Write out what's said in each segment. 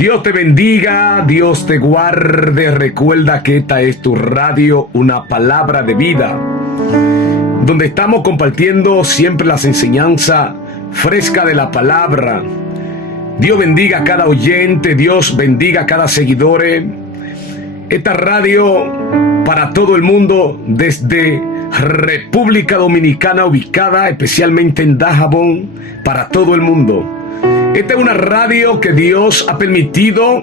Dios te bendiga, Dios te guarde. Recuerda que esta es tu radio, una palabra de vida, donde estamos compartiendo siempre las enseñanzas frescas de la palabra. Dios bendiga a cada oyente, Dios bendiga a cada seguidor. Esta radio para todo el mundo, desde República Dominicana, ubicada especialmente en Dajabón, para todo el mundo. Esta es una radio que Dios ha permitido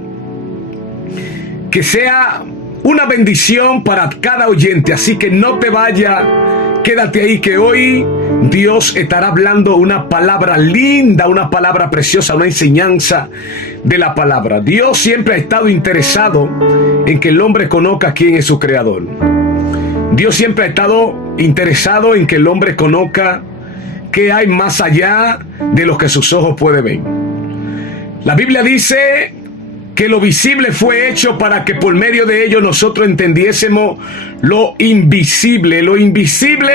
que sea una bendición para cada oyente. Así que no te vayas, quédate ahí, que hoy Dios estará hablando una palabra linda, una palabra preciosa, una enseñanza de la palabra. Dios siempre ha estado interesado en que el hombre conozca quién es su creador. Dios siempre ha estado interesado en que el hombre conozca qué hay más allá de lo que sus ojos pueden ver. La Biblia dice que lo visible fue hecho para que por medio de ello nosotros entendiésemos lo invisible. Lo invisible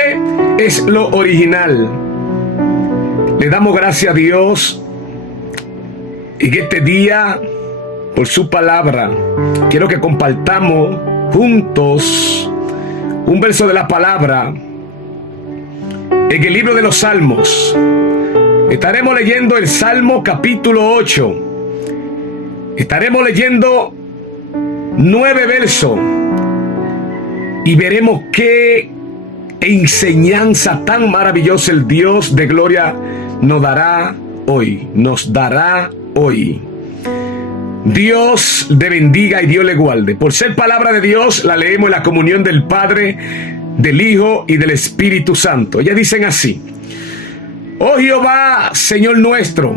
es lo original. Le damos gracias a Dios en este día por su palabra. Quiero que compartamos juntos un verso de la palabra en el libro de los Salmos. Estaremos leyendo el Salmo capítulo 8. Estaremos leyendo 9 versos y veremos qué enseñanza tan maravillosa el Dios de gloria nos dará hoy. Dios le bendiga y Dios le guarde. Por ser palabra de Dios, la leemos en la comunión del Padre, del Hijo y del Espíritu Santo. Ellas dicen así: Oh Jehová, Señor nuestro,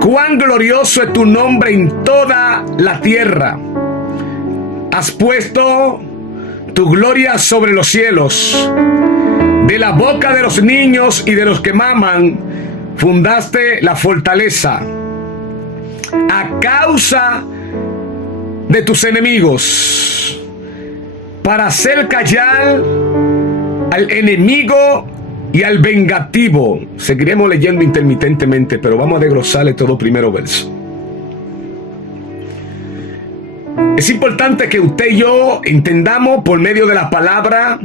cuán glorioso es tu nombre en toda la tierra. Has puesto tu gloria sobre los cielos. De la boca de los niños y de los que maman, fundaste la fortaleza. A causa de tus enemigos, para hacer callar al enemigo y al vengativo. Seguiremos leyendo intermitentemente, pero vamos a desglosarle todo primero verso. Es importante que usted y yo entendamos por medio de la palabra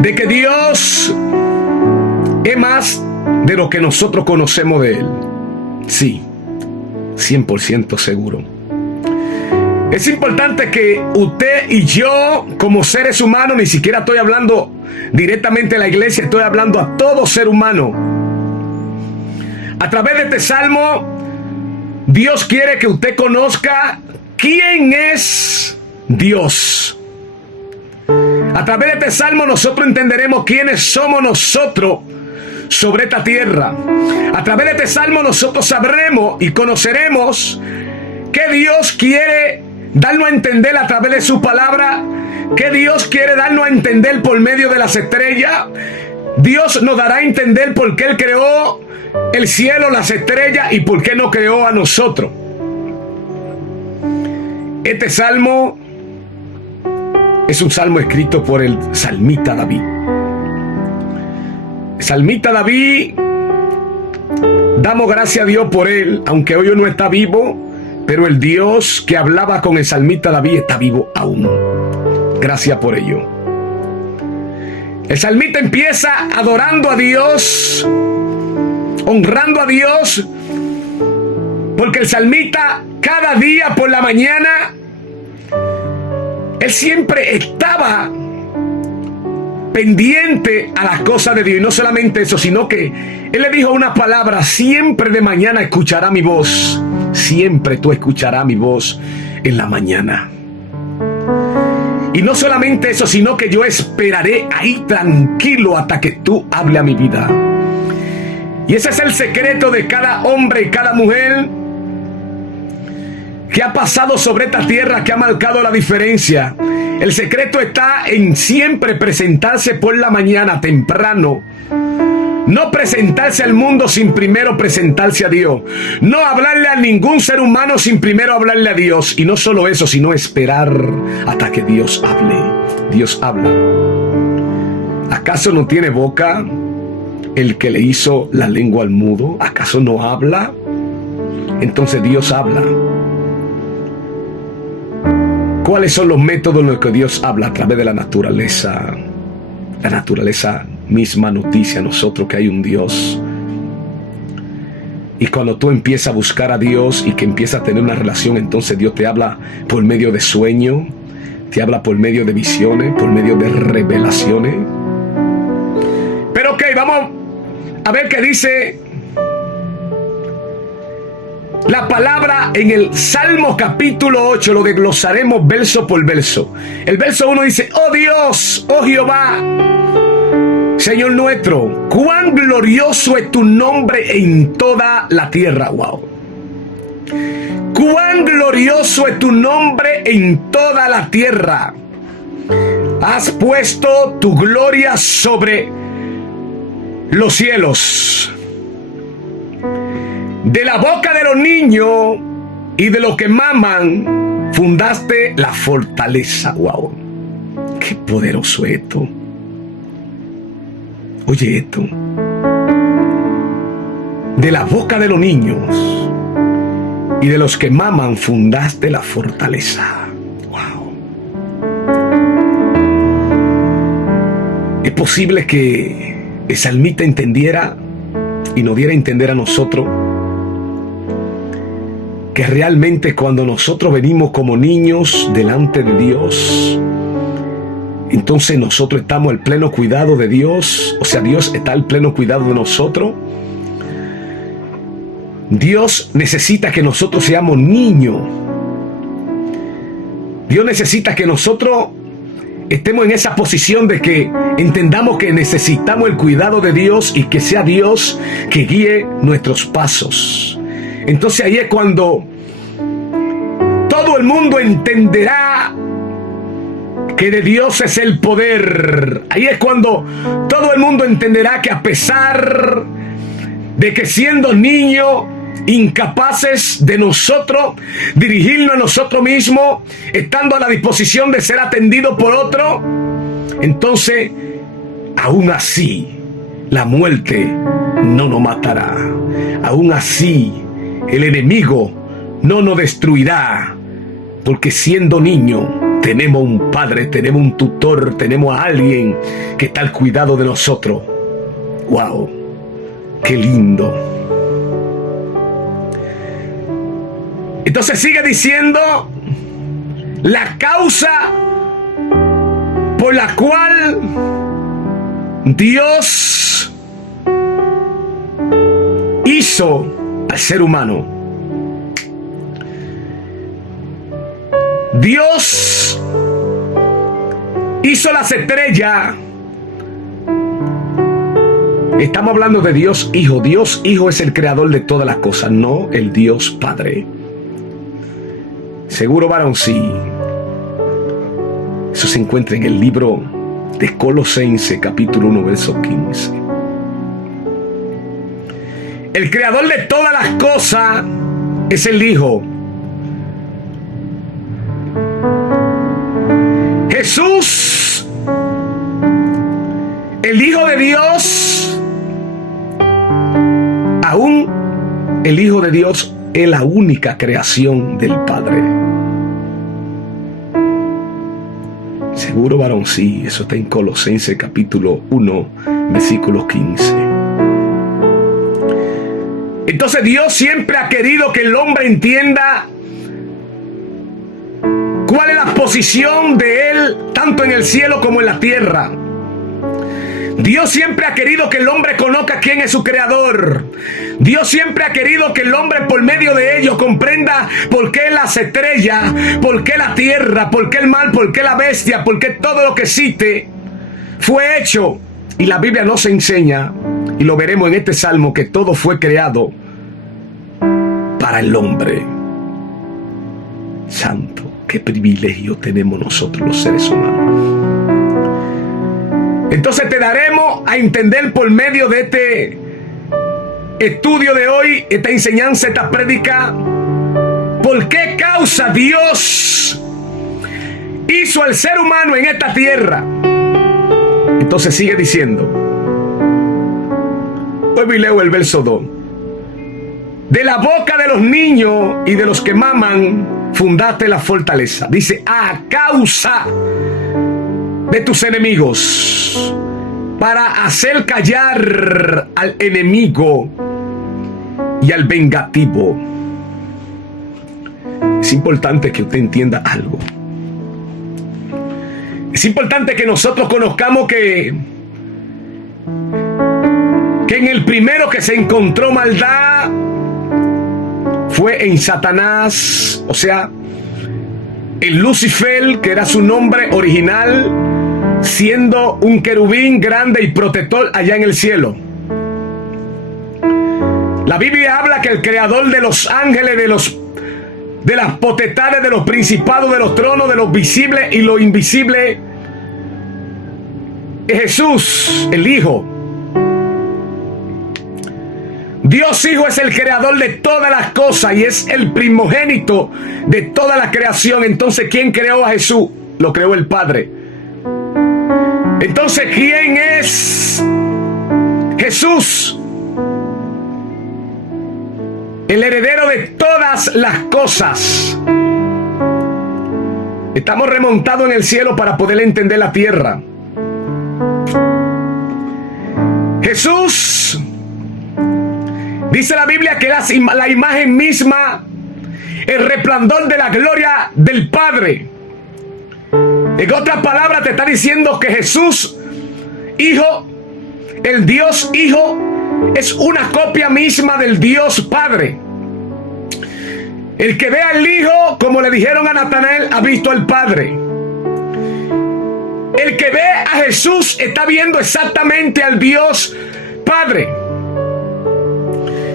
de que Dios es más de lo que nosotros conocemos de Él. Sí, 100% seguro. Es importante que usted y yo, como seres humanos, ni siquiera estoy hablando directamente a la iglesia, estoy hablando a todo ser humano. A través de este salmo, Dios quiere que usted conozca quién es Dios. A través de este salmo nosotros entenderemos quiénes somos nosotros sobre esta tierra. A través de este salmo nosotros sabremos y conoceremos que Dios quiere darnos a entender a través de su palabra, que Dios quiere darnos a entender por medio de las estrellas. Dios nos dará a entender por qué Él creó el cielo, las estrellas, y por qué no creó a nosotros. Este salmo es un salmo escrito por el salmista David. El salmista David, damos gracias a Dios por él, aunque hoy no está vivo. Pero el Dios que hablaba con el salmista David está vivo aún. Gracias por ello. El salmista empieza adorando a Dios, honrando a Dios, porque el salmista cada día por la mañana, él siempre estaba pendiente a las cosas de Dios. Y no solamente eso, sino que él le dijo una palabra: siempre de mañana escuchará mi voz. Siempre tú escucharás mi voz en la mañana. Y no solamente eso, sino que yo esperaré ahí tranquilo hasta que tú hables a mi vida. Y ese es el secreto de cada hombre y cada mujer que ha pasado sobre esta tierra, que ha marcado la diferencia. El secreto está en siempre presentarse por la mañana temprano. No presentarse al mundo sin primero presentarse a Dios. No hablarle a ningún ser humano sin primero hablarle a Dios. Y no solo eso, sino esperar hasta que Dios hable. Dios habla. ¿Acaso no tiene boca el que le hizo la lengua al mudo? ¿Acaso no habla? entonces Dios habla. ¿Cuáles son los métodos en los que Dios habla? A través de la naturaleza. La naturaleza misma noticia a nosotros que hay un Dios. Y cuando tú empiezas a buscar a Dios y que empiezas a tener una relación, entonces Dios te habla por medio de sueños, te habla por medio de visiones, por medio de revelaciones. Pero ok, vamos a ver qué dice la palabra en el Salmo capítulo 8. Lo desglosaremos verso por verso. El verso 1 dice: oh Dios, oh Jehová, Señor nuestro, cuán glorioso es tu nombre en toda la tierra. Wow. Cuán glorioso es tu nombre en toda la tierra. Has puesto tu gloria sobre los cielos. De la boca de los niños y de los que maman, fundaste la fortaleza. Wow. Qué poderoso esto. Oye esto. De la boca de los niños y de los que maman, fundaste la fortaleza. Wow. Es posible que el salmista entendiera y nos diera a entender a nosotros que realmente cuando nosotros venimos como niños delante de Dios, entonces nosotros estamos al pleno cuidado de Dios. O sea, Dios está al pleno cuidado de nosotros. Dios necesita que nosotros seamos niños. Dios necesita que nosotros estemos en esa posición de que entendamos que necesitamos el cuidado de Dios y que sea Dios que guíe nuestros pasos. Entonces ahí es cuando todo el mundo entenderá que de Dios es el poder. Ahí es cuando todo el mundo entenderá que a pesar de que siendo niños incapaces de nosotros dirigirnos a nosotros mismos, estando a la disposición de ser atendidos por otro, entonces aún así la muerte no nos matará. Aún así el enemigo no nos destruirá, porque siendo niño tenemos un padre, tenemos un tutor, tenemos a alguien que está al cuidado de nosotros. ¡Wow! ¡Qué lindo! Entonces sigue diciendo la causa por la cual Dios hizo al ser humano. Dios hizo las estrellas. Estamos hablando de Dios Hijo. Dios Hijo es el creador de todas las cosas, no el Dios Padre. Seguro, varón, sí. Eso se encuentra en el libro de Colosenses, capítulo 1, verso 15. El creador de todas las cosas es el Hijo. Jesús, el Hijo de Dios, aún el Hijo de Dios es la única creación del Padre. Seguro, varón, sí. Eso está en Colosenses capítulo 1, versículo 15. Entonces Dios siempre ha querido que el hombre entienda cuál es la posición de él, tanto en el cielo como en la tierra. Dios siempre ha querido que el hombre conozca quién es su creador. Dios siempre ha querido que el hombre por medio de ello comprenda por qué las estrellas, por qué la tierra, por qué el mar, por qué la bestia, por qué todo lo que existe fue hecho. Y la Biblia nos enseña, y lo veremos en este salmo, que todo fue creado para el hombre. Santo, qué privilegio tenemos nosotros los seres humanos. Entonces te daremos a entender por medio de este estudio de hoy, esta enseñanza, esta prédica, por qué causa Dios hizo al ser humano en esta tierra. Entonces sigue diciendo, hoy leo el verso 2. De la boca de los niños y de los que maman, fundaste la fortaleza. Dice, a causa de tus enemigos, para hacer callar al enemigo y al vengativo. Es importante que usted entienda algo. Es importante que nosotros conozcamos que en el primero que se encontró maldad fue en Satanás, o sea, en Lucifer, que era su nombre original, siendo un querubín grande y protector allá en el cielo. La Biblia habla que el creador de los ángeles, de las potestades, de los principados, de los tronos, de lo visible y lo invisible, es Jesús, el Hijo. Dios Hijo es el creador de todas las cosas y es el primogénito de toda la creación. Entonces, ¿quién creó a Jesús? Lo creó el Padre. Entonces, ¿quién es Jesús? El heredero de todas las cosas. Estamos remontados en el cielo para poder entender la tierra. Jesús, dice la Biblia que la imagen misma, el resplandor de la gloria del Padre. En otras palabras, te está diciendo que Jesús, Hijo, el Dios Hijo, es una copia misma del Dios Padre. El que ve al Hijo, como le dijeron a Natanael, ha visto al Padre. El que ve a Jesús está viendo exactamente al Dios Padre.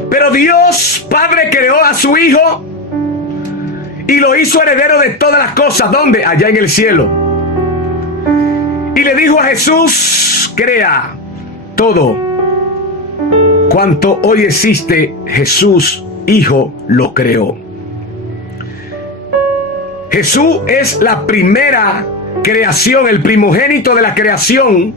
Pero Dios Padre creó a su Hijo y lo hizo heredero de todas las cosas. ¿Dónde? Allá en el cielo. Y le dijo a Jesús, crea todo cuanto hoy existe. Jesús, Hijo, lo creó. Jesús es la primera creación, el primogénito de la creación.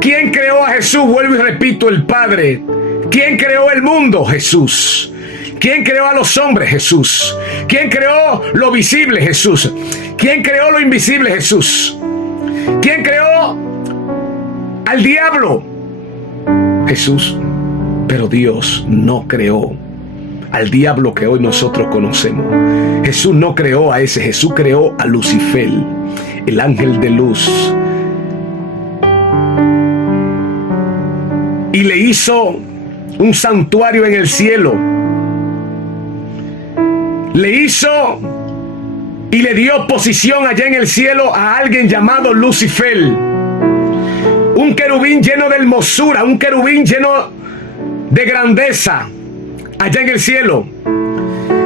¿Quién creó a Jesús? Vuelvo y repito, el Padre. ¿Quién creó el mundo? Jesús. ¿Quién creó a los hombres? Jesús. ¿Quién creó lo visible? Jesús. ¿Quién creó lo invisible? Jesús. ¿Quién creó al diablo? Jesús. Pero Dios no creó al diablo que hoy nosotros conocemos. Jesús no creó a ese. Jesús creó a Lucifer, el ángel de luz. Y le hizo un santuario en el cielo. Le hizo y le dio posición allá en el cielo a alguien llamado Lucifer. Un querubín lleno de hermosura, un querubín lleno de grandeza allá en el cielo.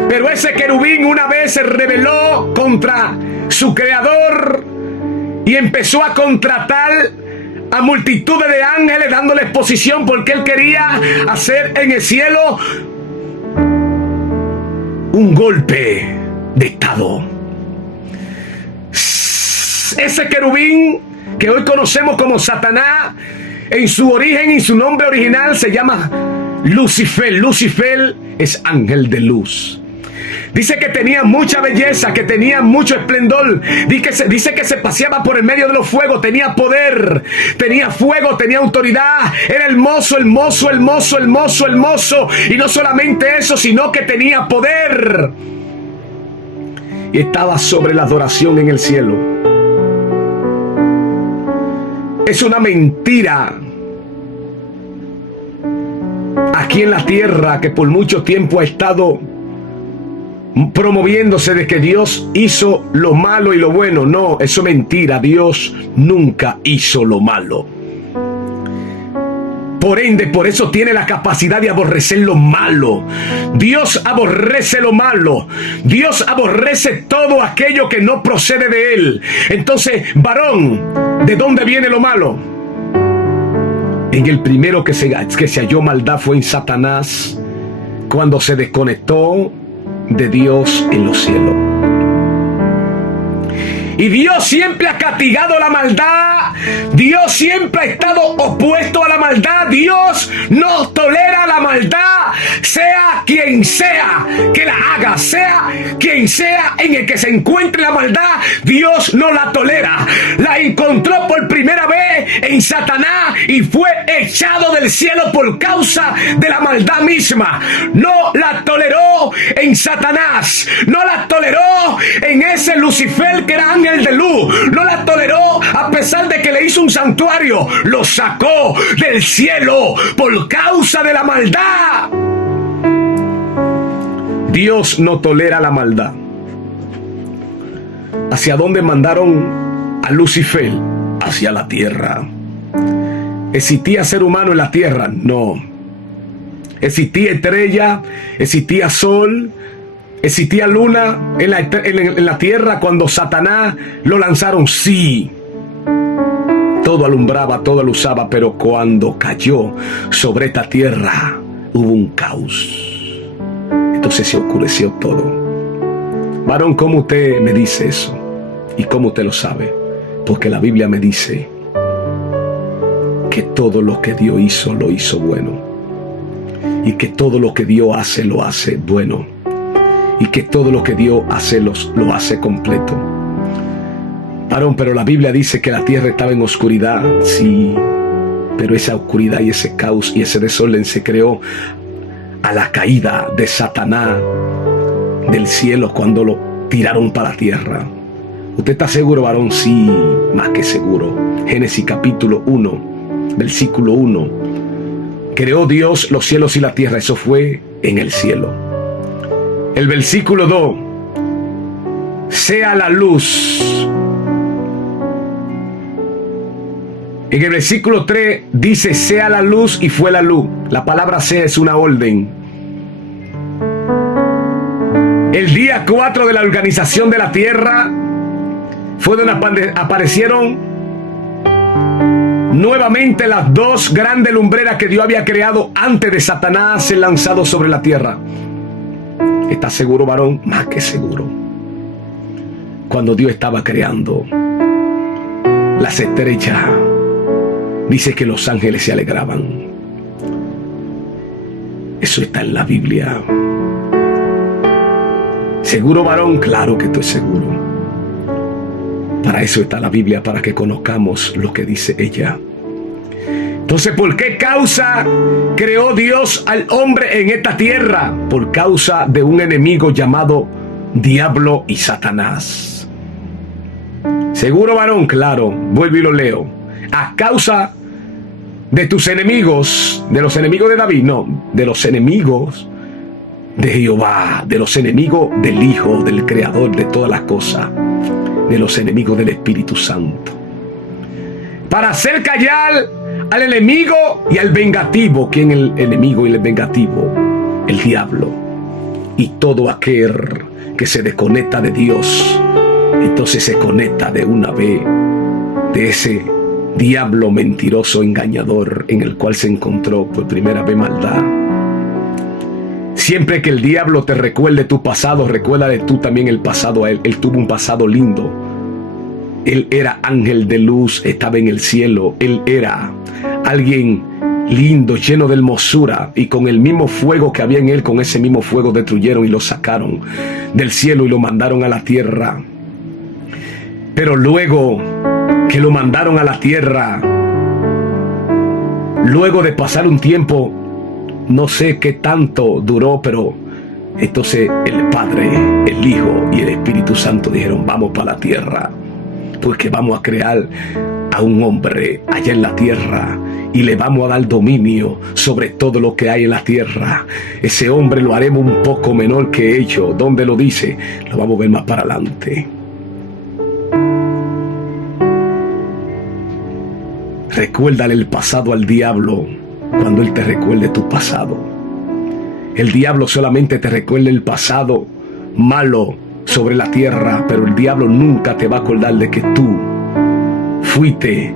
Pero ese querubín una vez se rebeló contra su creador y empezó a contratar a multitudes de ángeles dándoles posición porque él quería hacer en el cielo un golpe de estado. Ese querubín que hoy conocemos como Satanás, en su origen y su nombre original se llama Lucifer. Lucifer es ángel de luz. Dice que tenía mucha belleza, que tenía mucho esplendor. Dice que se paseaba por el medio de los fuegos, tenía poder, tenía fuego, tenía autoridad. Era hermoso, hermoso, hermoso, hermoso, hermoso. Y no solamente eso, sino que tenía poder. Y estaba sobre la adoración en el cielo. Es una mentira aquí en la tierra que por mucho tiempo ha estado promoviéndose de que Dios hizo lo malo y lo bueno. No, eso es mentira. Dios nunca hizo lo malo. Por ende, por eso tiene la capacidad de aborrecer lo malo. Dios aborrece lo malo. Dios aborrece todo aquello que no procede de Él. Entonces, varón, ¿de dónde viene lo malo? En el primero que se halló maldad fue en Satanás, cuando se desconectó de Dios en los cielos. Y Dios siempre ha castigado la maldad. Dios siempre ha estado opuesto a la maldad. Dios no tolera la maldad. sea quien sea que la haga, sea quien sea en el que se encuentre la maldad, Dios no la tolera. La encontró por primera vez en Satanás y fue echado del cielo por causa de la maldad misma. No la toleró en Satanás, no la toleró en ese Lucifer que era ángel de luz, no la toleró a pesar de que le hizo un santuario, lo sacó del cielo por causa de la maldad. Dios no tolera la maldad. ¿Hacia dónde mandaron a Lucifer? Hacia la tierra. ¿Existía ser humano en la tierra? No. ¿Existía estrella? ¿Existía sol? ¿Existía luna en la tierra cuando Satanás lo lanzaron? Sí. Todo alumbraba, todo lo usaba, pero cuando cayó sobre esta tierra hubo un caos. Entonces se oscureció todo. Varón, ¿cómo usted me dice eso? ¿Y cómo usted lo sabe? Porque la Biblia me dice que todo lo que Dios hizo, lo hizo bueno. Y que todo lo que Dios hace, lo hace bueno. Y que todo lo que Dios hace, lo hace completo. Varón, pero la Biblia dice que la tierra estaba en oscuridad. Sí, pero esa oscuridad y ese caos y ese desorden se creó a la caída de Satanás del cielo cuando lo tiraron para la tierra. ¿Usted está seguro, varón? Sí, más que seguro. Génesis capítulo 1, versículo 1. Creó Dios los cielos y la tierra. Eso fue en el cielo. El versículo 2. Sea la luz. En el versículo 3 dice, sea la luz, y fue la luz. La palabra sea es una orden. El día 4 de la organización de la tierra fue donde aparecieron nuevamente las dos grandes lumbreras que Dios había creado antes de Satanás ser lanzado sobre la tierra. ¿Estás seguro, varón? Más que seguro. Cuando Dios estaba creando las estrellas, dice que los ángeles se alegraban. Eso está en la Biblia. ¿Seguro, varón? Claro que estoy seguro. Para eso está la Biblia, para que conozcamos lo que dice ella. Entonces, ¿por qué causa creó Dios al hombre en esta tierra? Por causa de un enemigo llamado Diablo y Satanás. ¿Seguro, varón? Claro. Vuelvo y lo leo. A causa de tus enemigos, de los enemigos de David, no, de los enemigos de Jehová, de los enemigos del Hijo, del Creador de todas las cosas, de los enemigos del Espíritu Santo, para hacer callar al enemigo y al vengativo. ¿Quién es el enemigo y el vengativo? El diablo. Y todo aquel que se desconecta de Dios, entonces se conecta de una vez de ese diablo mentiroso, engañador, en el cual se encontró por primera vez maldad. Siempre que el diablo te recuerde tu pasado, recuérdale tú también el pasado a él. Él tuvo un pasado lindo. Él era ángel de luz, estaba en el cielo. Él era alguien lindo, lleno de hermosura, y con el mismo fuego que había en él, con ese mismo fuego destruyeron y lo sacaron del cielo y lo mandaron a la tierra. Pero luego que lo mandaron a la tierra, luego de pasar un tiempo, no sé qué tanto duró, pero entonces el Padre, el Hijo y el Espíritu Santo dijeron, vamos para la tierra, porque vamos a crear a un hombre allá en la tierra y le vamos a dar dominio sobre todo lo que hay en la tierra. Ese hombre lo haremos un poco menor que ellos. ¿Dónde lo dice? Lo vamos a ver más para adelante. Recuérdale el pasado al diablo cuando él te recuerde tu pasado. El diablo solamente te recuerda el pasado malo sobre la tierra, pero el diablo nunca te va a acordar de que tú fuiste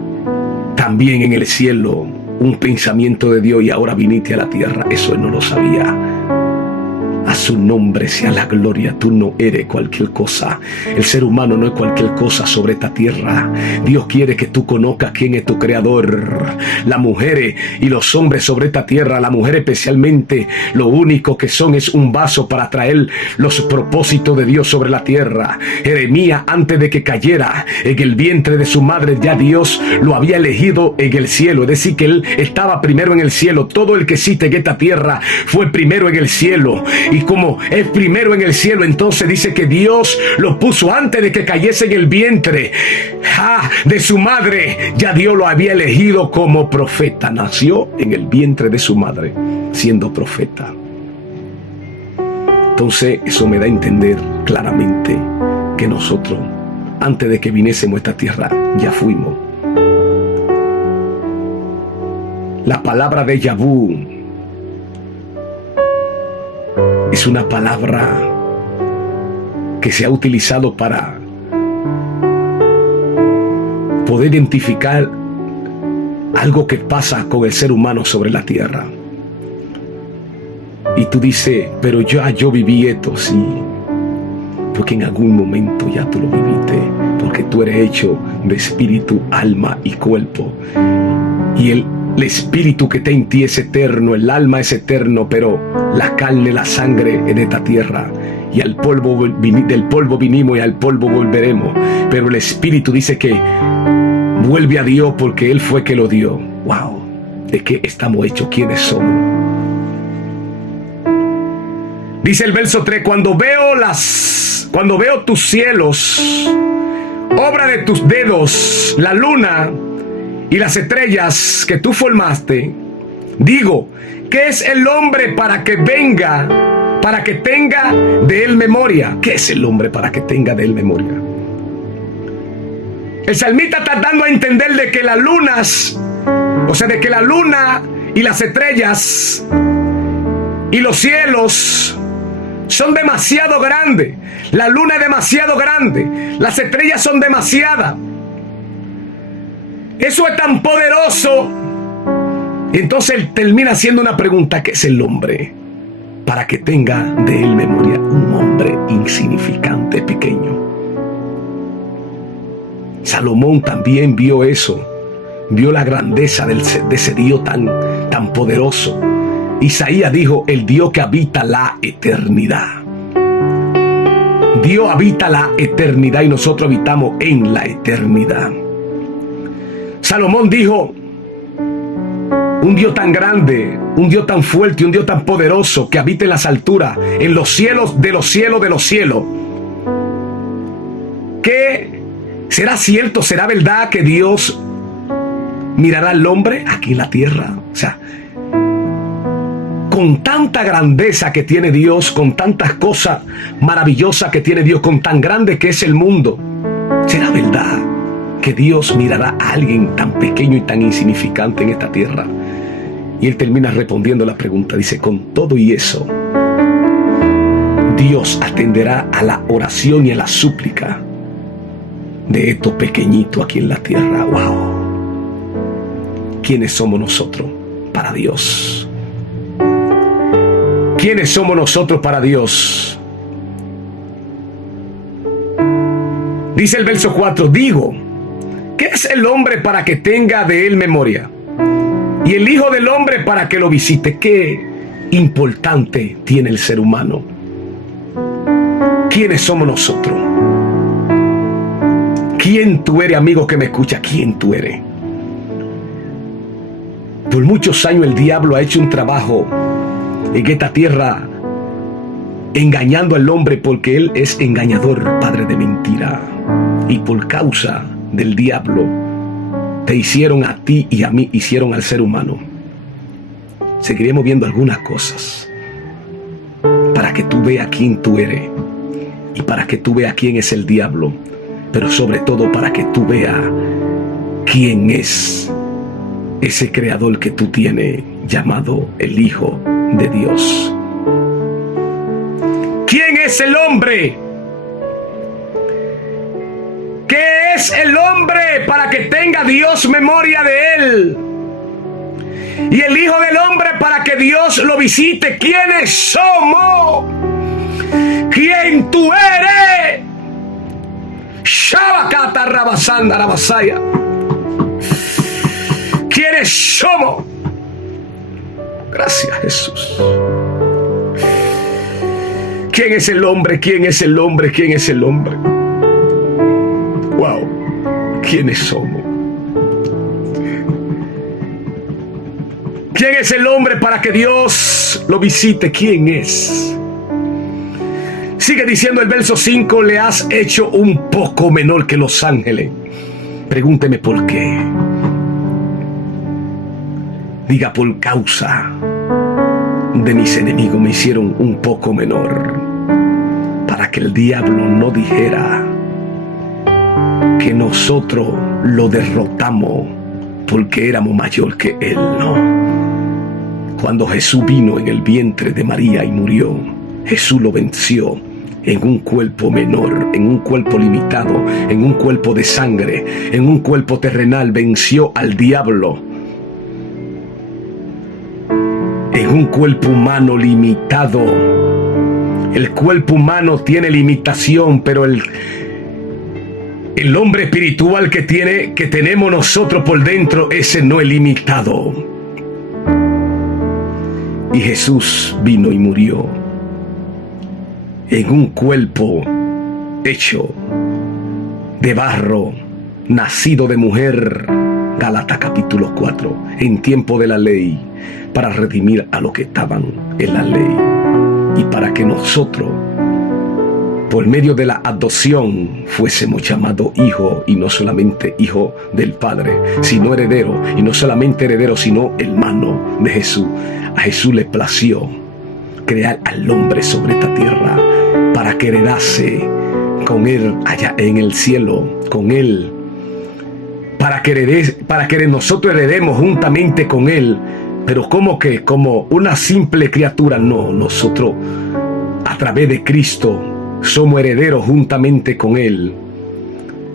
también en el cielo un pensamiento de Dios y ahora viniste a la tierra. Eso él no lo sabía. su nombre sea la gloria. Tú no eres cualquier cosa. El ser humano no es cualquier cosa sobre esta tierra. Dios quiere que tú conozcas quién es tu creador. Las mujeres y los hombres sobre esta tierra, la mujer especialmente, lo único que son es un vaso para traer los propósitos de Dios sobre la tierra. Jeremías, antes de que cayera en el vientre de su madre, ya Dios lo había elegido en el cielo. Es decir, que él estaba primero en el cielo. Todo el que existe en esta tierra fue primero en el cielo. Y como es primero en el cielo, entonces dice que Dios lo puso antes de que cayese en el vientre de su madre. Ya Dios lo había elegido como profeta. Nació en el vientre de su madre siendo profeta. Entonces eso me da a entender claramente que nosotros, antes de que viniésemos a esta tierra, ya fuimos. La palabra de Yahweh es una palabra que se ha utilizado para poder identificar algo que pasa con el ser humano sobre la tierra. Y tú dices, pero yo viví esto, sí, porque en algún momento ya tú lo viviste, porque tú eres hecho de espíritu, alma y cuerpo. Y el espíritu que está en ti es eterno, el alma es eterno, pero la carne, la sangre es de esta tierra. Y del polvo vinimos y al polvo volveremos. Pero el espíritu dice que vuelve a Dios porque Él fue que lo dio. ¡Wow! ¿De qué estamos hechos? ¿Quiénes somos? Dice el verso 3, cuando veo tus cielos, obra de tus dedos, la luna y las estrellas que tú formaste, digo, ¿qué es el hombre para que venga, para que tenga de él memoria? ¿Qué es el hombre para que tenga de él memoria? El salmista está dando a entender de que las lunas, o sea, de que la luna y las estrellas y los cielos son demasiado grandes. La luna es demasiado grande. Las estrellas son demasiadas. Eso es tan poderoso. Entonces él termina haciendo una pregunta: ¿qué es el hombre para que tenga de él memoria? Un hombre insignificante, pequeño. Salomón también vio eso. Vio la grandeza de ese Dios tan poderoso. Isaías dijo: el Dios que habita la eternidad. Dios habita la eternidad y nosotros habitamos en la eternidad. Salomón dijo: un Dios tan grande, un Dios tan fuerte, un Dios tan poderoso que habita en las alturas, en los cielos de los cielos de los cielos. ¿Qué será cierto? ¿Será verdad que Dios mirará al hombre aquí en la tierra? O sea, con tanta grandeza que tiene Dios, con tantas cosas maravillosas que tiene Dios, con tan grande que es el mundo, ¿será verdad que Dios mirará a alguien tan pequeño y tan insignificante en esta tierra? Y él termina respondiendo la pregunta. Dice: con todo y eso, Dios atenderá a la oración y a la súplica de estos pequeñitos aquí en la tierra. ¡Wow! ¿Quiénes somos nosotros para Dios? ¿Quiénes somos nosotros para Dios? Dice el verso 4, digo, ¿qué es el hombre para que tenga de él memoria? Y el Hijo del Hombre para que lo visite. Qué importante tiene el ser humano. ¿Quiénes somos nosotros? ¿Quién tú eres, amigo que me escucha? ¿Quién tú eres? Por muchos años el diablo ha hecho un trabajo en esta tierra engañando al hombre, porque él es engañador, padre de mentira. Y por causa del diablo te hicieron a ti y a mí, hicieron al ser humano. Seguiremos viendo algunas cosas para que tú veas quién tú eres y para que tú veas quién es el diablo, pero sobre todo para que tú veas quién es ese creador que tú tienes, llamado el Hijo de Dios. ¿Quién es el hombre? ¿Qué es el hombre para que tenga Dios memoria de él? Y el Hijo del Hombre para que Dios lo visite. ¿Quiénes somos? ¿quién tú eres? Shabakata Rabasanda Rabasaya. ¿Quiénes somos? Gracias, Jesús. ¿Quién es el hombre? ¿Quién es el hombre? ¿Quién es el hombre? Wow. ¿Quiénes somos? ¿Quién es el hombre para que Dios lo visite? ¿Quién es? Sigue diciendo el verso 5, le has hecho un poco menor que los ángeles. Pregúnteme por qué. Diga, por causa de mis enemigos me hicieron un poco menor, para que el diablo no dijera que nosotros lo derrotamos porque éramos mayor que él. No. Cuando Jesús vino en el vientre de María y murió, Jesús lo venció en un cuerpo menor, en un cuerpo limitado, en un cuerpo de sangre, en un cuerpo terrenal. Venció al diablo en un cuerpo humano limitado. El cuerpo humano tiene limitación, pero el hombre espiritual que tenemos nosotros por dentro, ese no es limitado. Y Jesús vino y murió en un cuerpo hecho de barro, nacido de mujer. Gálatas capítulo 4, en tiempo de la ley, para redimir a los que estaban en la ley, y para que nosotros, por medio de la adopción, fuésemos llamados hijos, y no solamente hijos del Padre, sino heredero, y no solamente heredero, sino hermano de Jesús. A Jesús le plació crear al hombre sobre esta tierra para que heredase con él allá en el cielo, con él, para que nosotros heredemos juntamente con él. Pero como una simple criatura, no. Nosotros a través de Cristo somos herederos juntamente con él,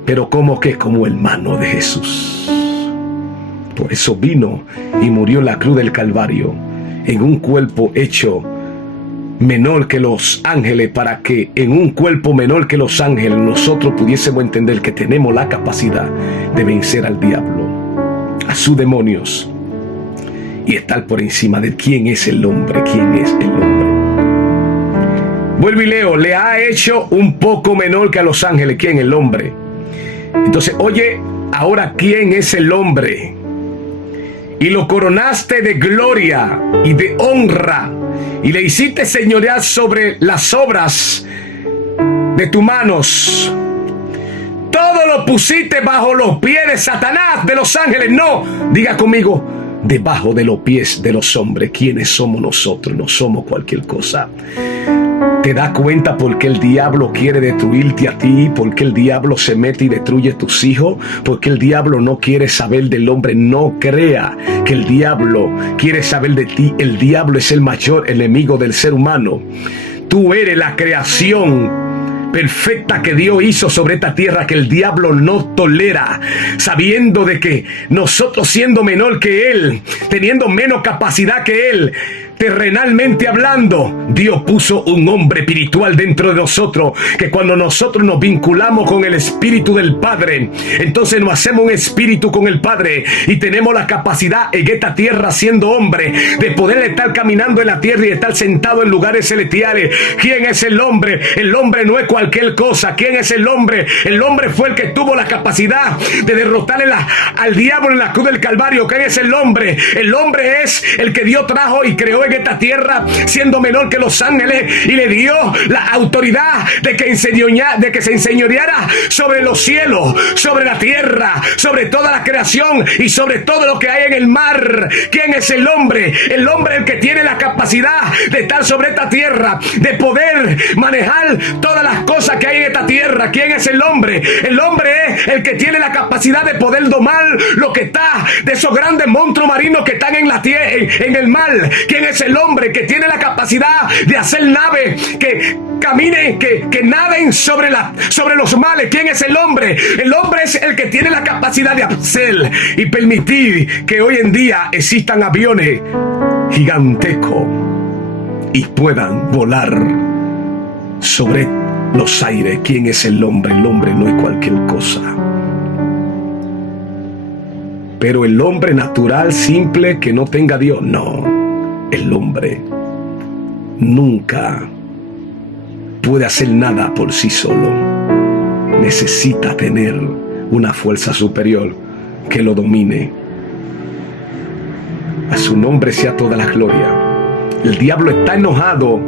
pero como hermano de Jesús. Por eso vino y murió en la cruz del Calvario en un cuerpo hecho menor que los ángeles, para que en un cuerpo menor que los ángeles nosotros pudiésemos entender que tenemos la capacidad de vencer al diablo, a sus demonios, y estar por encima de quién es el hombre. ¿Quién es el hombre? Vuelvo y leo, le ha hecho un poco menor que a los ángeles. ¿Quién? El hombre. Entonces, oye, ahora, ¿quién es el hombre? Y lo coronaste de gloria y de honra, y le hiciste señorear sobre las obras de tus manos. Todo lo pusiste bajo los pies de Satanás, de los ángeles. No, diga conmigo, debajo de los pies de los hombres. ¿Quiénes somos nosotros? No somos cualquier cosa. ¿Te das cuenta por qué el diablo quiere destruirte a ti? ¿Por qué el diablo se mete y destruye a tus hijos? ¿Por qué el diablo no quiere saber del hombre? No crea que el diablo quiere saber de ti. El diablo es el mayor enemigo del ser humano. Tú eres la creación perfecta que Dios hizo sobre esta tierra, que el diablo no tolera, sabiendo de que nosotros, siendo menor que él, teniendo menos capacidad que él, terrenalmente hablando, Dios puso un hombre espiritual dentro de nosotros, que cuando nosotros nos vinculamos con el Espíritu del Padre, entonces nos hacemos un espíritu con el Padre, y tenemos la capacidad en esta tierra, siendo hombre, de poder estar caminando en la tierra y estar sentado en lugares celestiales. ¿Quién es el hombre? El hombre no es cualquier cosa. ¿Quién es el hombre? El hombre fue el que tuvo la capacidad de derrotar al diablo en la cruz del Calvario. ¿Quién es el hombre? El hombre es el que Dios trajo y creó en esta tierra, siendo menor que los ángeles, y le dio la autoridad de que se enseñoreara sobre los cielos, sobre la tierra, sobre toda la creación y sobre todo lo que hay en el mar. ¿Quién es el hombre? El hombre es el que tiene la capacidad de estar sobre esta tierra, de poder manejar todas las cosas que hay en esta tierra. ¿Quién es el hombre? El hombre es el que tiene la capacidad de poder domar lo que está, de esos grandes monstruos marinos que están en la tierra, en el mar. ¿Quién es el hombre que tiene la capacidad de hacer naves que caminen, que naden sobre los mares? ¿Quién es el hombre? El hombre es el que tiene la capacidad de hacer y permitir que hoy en día existan aviones gigantescos y puedan volar sobre los aires. ¿Quién es el hombre? El hombre no es cualquier cosa. Pero el hombre natural, simple, que no tenga a Dios, no. El hombre nunca puede hacer nada por sí solo. Necesita tener una fuerza superior que lo domine. A su nombre sea toda la gloria. El diablo está enojado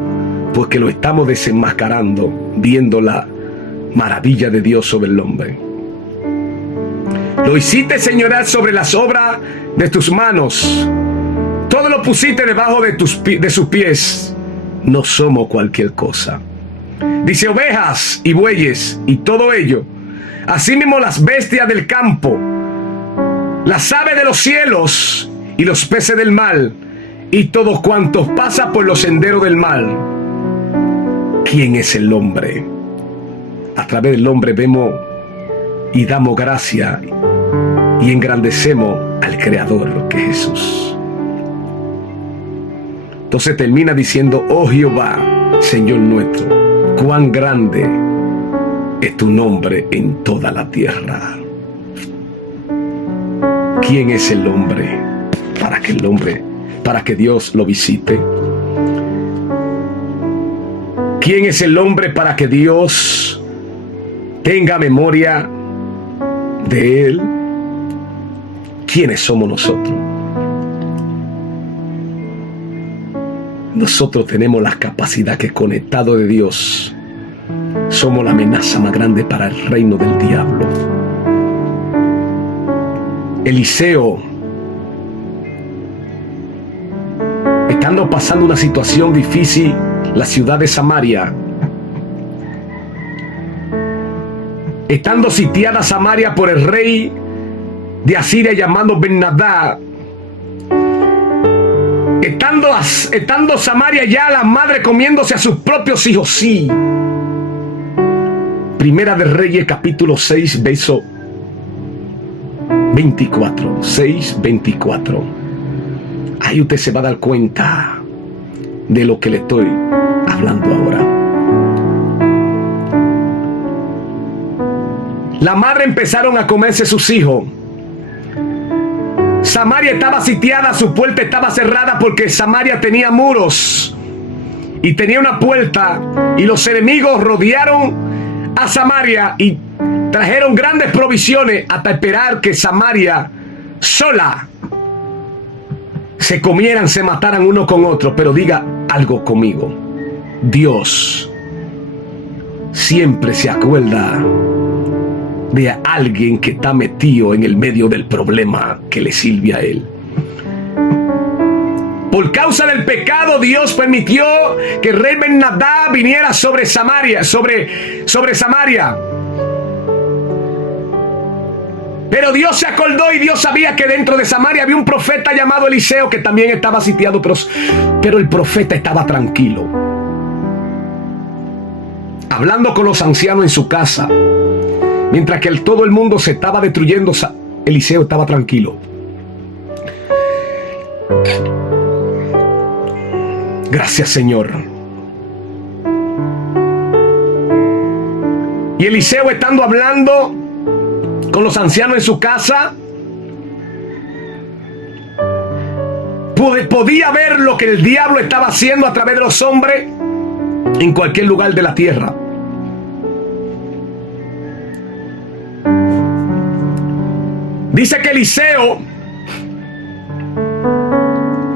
porque lo estamos desenmascarando, viendo la maravilla de Dios sobre el hombre. Lo hiciste señorear sobre las obras de tus manos. Todo lo pusiste debajo de sus pies. No somos cualquier cosa. Dice ovejas y bueyes y todo ello. Asimismo las bestias del campo, las aves de los cielos y los peces del mar, y todos cuantos pasan por los senderos del mar. ¿Quién es el hombre? A través del hombre vemos y damos gracia y engrandecemos al Creador, que es Jesús. Entonces termina diciendo: oh Jehová, Señor nuestro, cuán grande es tu nombre en toda la tierra. ¿Quién es el hombre para que Dios lo visite? ¿Quién es el hombre para que Dios tenga memoria de él? ¿Quiénes somos nosotros? Nosotros tenemos la capacidad que, conectado de Dios, somos la amenaza más grande para el reino del diablo. Eliseo, estando pasando una situación difícil, la ciudad de Samaria, estando sitiada Samaria por el rey de Asiria llamado Ben-Hadad, estando Samaria ya la madre comiéndose a sus propios hijos. Sí. Primera de Reyes capítulo 6 verso 24. 6:24. Ahí usted se va a dar cuenta de lo que le estoy hablando ahora. La madre empezaron a comerse sus hijos. Samaria estaba sitiada, su puerta estaba cerrada porque Samaria tenía muros y tenía una puerta, y los enemigos rodearon a Samaria y trajeron grandes provisiones hasta esperar que Samaria sola se comieran, se mataran uno con otro. Pero diga algo conmigo: Dios siempre se acuerda de alguien que está metido en el medio del problema que le sirve a él. Por causa del pecado, Dios permitió que el rey Ben-Hadad viniera sobre Samaria, sobre Samaria. Pero Dios se acordó, y Dios sabía que dentro de Samaria había un profeta llamado Eliseo que también estaba sitiado, pero el profeta estaba tranquilo, hablando con los ancianos en su casa. Mientras que todo el mundo se estaba destruyendo, Eliseo estaba tranquilo. Gracias, Señor. Y Eliseo, estando hablando con los ancianos en su casa, podía ver lo que el diablo estaba haciendo a través de los hombres en cualquier lugar de la tierra. Dice que Eliseo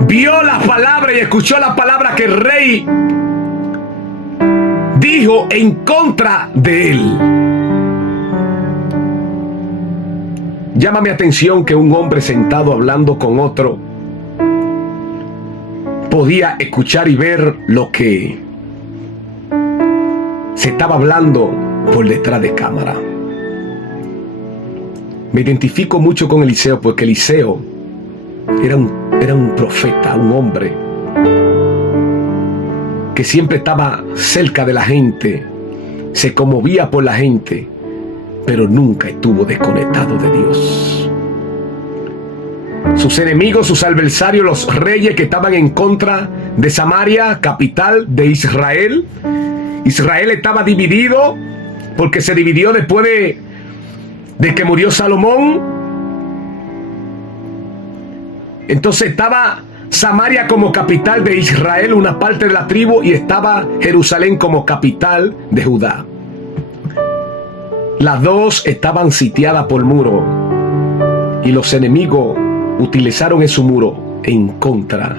vio la palabra y escuchó la palabra que el rey dijo en contra de él. Llama mi atención que un hombre sentado hablando con otro podía escuchar y ver lo que se estaba hablando por detrás de cámara. Me identifico mucho con Eliseo, porque Eliseo era un profeta, un hombre que siempre estaba cerca de la gente, se conmovía por la gente, pero nunca estuvo desconectado de Dios. Sus enemigos, sus adversarios, los reyes que estaban en contra de Samaria, capital de Israel, Israel estaba dividido porque se dividió después de que murió Salomón. Entonces estaba Samaria como capital de Israel, una parte de la tribu, y estaba Jerusalén como capital de Judá. Las dos estaban sitiadas por muro, y los enemigos utilizaron ese muro en contra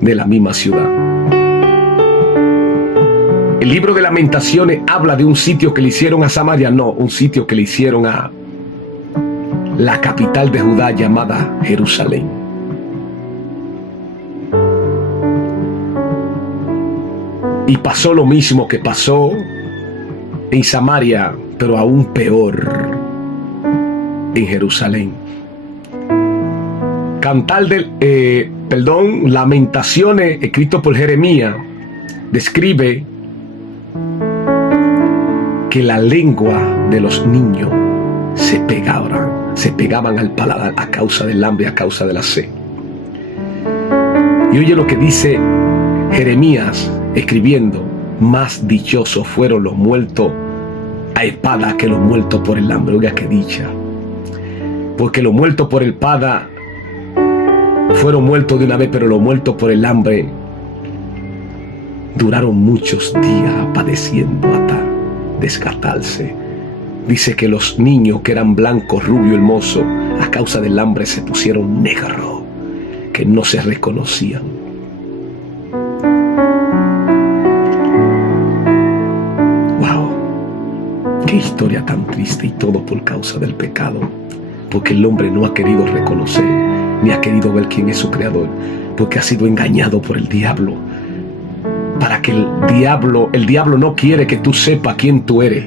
de la misma ciudad. El libro de Lamentaciones habla de un sitio que le hicieron a Samaria, no, un sitio que le hicieron a la capital de Judá llamada Jerusalén. Y pasó lo mismo que pasó en Samaria, pero aún peor en Jerusalén. Lamentaciones, escrito por Jeremías, describe que la lengua de los niños se pegaban al paladar a causa del hambre, a causa de la sed. Y oye lo que dice Jeremías escribiendo: más dichosos fueron los muertos a espada que los muertos por el hambre. Oiga qué dicha, porque los muertos por el espada fueron muertos de una vez, pero los muertos por el hambre duraron muchos días padeciendo hasta desgastarse. Dice que los niños que eran blancos, rubios, hermosos, a causa del hambre se pusieron negros, que no se reconocían. Wow, qué historia tan triste, y todo por causa del pecado, porque el hombre no ha querido reconocer ni ha querido ver quién es su creador, porque ha sido engañado por el diablo. Para que el diablo no quiere que tú sepas quién tú eres.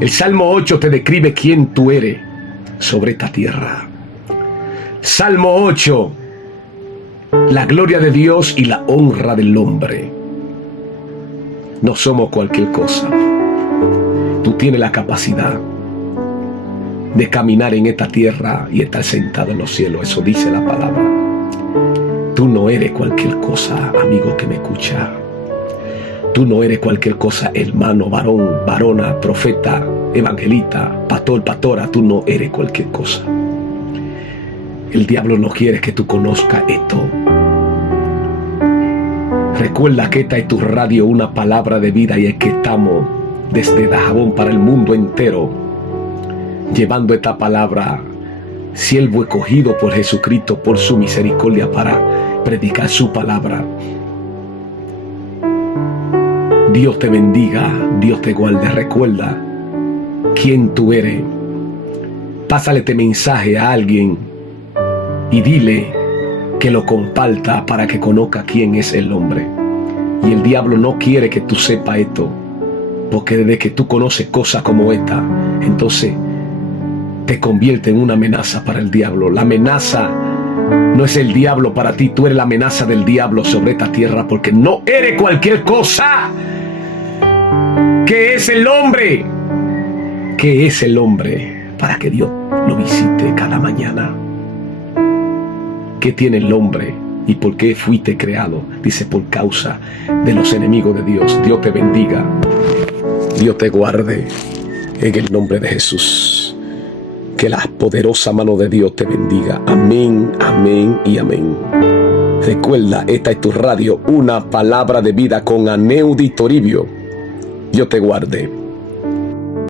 El Salmo 8 te describe quién tú eres sobre esta tierra. Salmo 8, la gloria de Dios y la honra del hombre. No somos cualquier cosa. Tú tienes la capacidad de caminar en esta tierra y estar sentado en los cielos. Eso dice la palabra. Tú no eres cualquier cosa, amigo que me escucha. Tú no eres cualquier cosa, hermano, varón, varona, profeta, evangelista, pastor, pastora. Tú no eres cualquier cosa. El diablo no quiere que tú conozcas esto. Recuerda que esta es tu radio, una palabra de vida, y es que estamos desde Dajabón para el mundo entero, llevando esta palabra, siervo escogido por Jesucristo, por su misericordia, para predicar su palabra. Dios te bendiga, Dios te guarde. Recuerda quién tú eres. Pásale este mensaje a alguien y dile que lo comparta para que conozca quién es el hombre. Y el diablo no quiere que tú sepas esto, porque desde que tú conoces cosas como esta, entonces te convierte en una amenaza para el diablo. La amenaza no es el diablo para ti, tú eres la amenaza del diablo sobre esta tierra, porque no eres cualquier cosa. ¿Qué es el hombre? ¿Qué es el hombre para que Dios lo visite cada mañana? ¿Qué tiene el hombre y por qué fuiste creado? Dice, por causa de los enemigos de Dios. Dios te bendiga, Dios te guarde, en el nombre de Jesús. Que la poderosa mano de Dios te bendiga. Amén, amén y amén. Recuerda, esta es tu radio, una palabra de vida, con Aneudi Toribio. Dios te guarde.